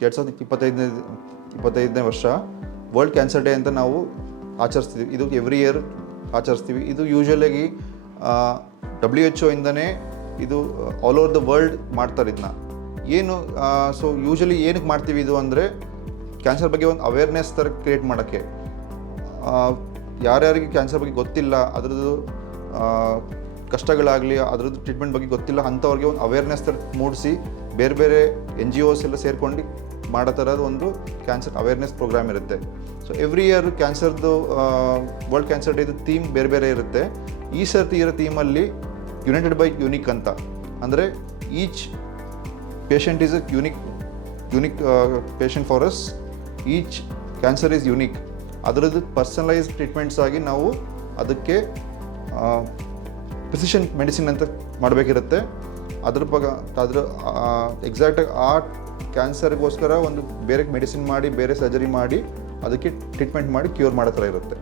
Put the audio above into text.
2025ನೇ ವರ್ಷ world cancer day ಅಂತ ನಾವು ಆಚರಿಸ್ತೀವಿ. ಇದು ಎವ್ರಿ ಇಯರ್ ಆಚರಿಸ್ತೀವಿ. ಇದು ಯೂಶ್ವಲಾಗಿ WHO ಇಂದನೇ ಇದು ಆಲ್ ಓವರ್ ದ ವರ್ಲ್ಡ್ ಮಾಡ್ತಾರೆ ಇದನ್ನ. ಏನು ಸೊ ಯೂಶ್ವಲಿ ಏನಕ್ಕೆ ಮಾಡ್ತೀವಿ ಇದು ಅಂದರೆ ಕ್ಯಾನ್ಸರ್ ಬಗ್ಗೆ ಒಂದು ಅವೇರ್ನೆಸ್ ಥರ ಕ್ರಿಯೇಟ್ ಮಾಡೋಕ್ಕೆ. ಯಾರ್ಯಾರಿಗೆ ಕ್ಯಾನ್ಸರ್ ಬಗ್ಗೆ ಗೊತ್ತಿಲ್ಲ, ಅದರದ್ದು ಕಷ್ಟಗಳಾಗಲಿ, ಅದರದ್ದು ಟ್ರೀಟ್ಮೆಂಟ್ ಬಗ್ಗೆ ಗೊತ್ತಿಲ್ಲ ಅಂಥವ್ರಿಗೆ ಒಂದು ಅವೇರ್ನೆಸ್ ಥರ ಮೂಡಿಸಿ ಬೇರೆ ಬೇರೆ NGOs ಎಲ್ಲ ಸೇರ್ಕೊಂಡು ಮಾಡೋ ಥರದ್ದು ಒಂದು ಕ್ಯಾನ್ಸರ್ ಅವೇರ್ನೆಸ್ ಪ್ರೋಗ್ರಾಮ್ ಇರುತ್ತೆ. ಸೊ ಎವ್ರಿ ಇಯರ್ ಕ್ಯಾನ್ಸರ್ದು ವರ್ಲ್ಡ್ ಕ್ಯಾನ್ಸರ್ ಡೇದು ಥೀಮ್ ಬೇರೆ ಬೇರೆ ಇರುತ್ತೆ. ಈ ಸರ್ತಿ ಇರೋ ಥೀಮಲ್ಲಿ ಯುನೈಟೆಡ್ ಬೈ ಯುನಿಕ್ ಅಂತ, ಅಂದರೆ each patient is a unique patient for us, each cancer is unique. ಅದರದ್ದು ಪರ್ಸನಲೈಸ್ ಟ್ರೀಟ್ಮೆಂಟ್ಸ್ ಆಗಿ ನಾವು ಅದಕ್ಕೆ ಪ್ರಿಸಿಷನ್ ಮೆಡಿಸಿನ್ ಅಂತ ಮಾಡಬೇಕಿರುತ್ತೆ. ಅದ್ರ ಎಕ್ಸಾಕ್ಟಾಗಿ ಆ ಕ್ಯಾನ್ಸರ್ಗೋಸ್ಕರ ಒಂದು ಬೇರೆ ಮೆಡಿಸಿನ್ ಮಾಡಿ, ಬೇರೆ ಸರ್ಜರಿ ಮಾಡಿ, ಅದಕ್ಕೆ ಟ್ರೀಟ್ಮೆಂಟ್ ಮಾಡಿ ಕ್ಯೂರ್ ಮಾಡೋ ಥರ ಇರುತ್ತೆ.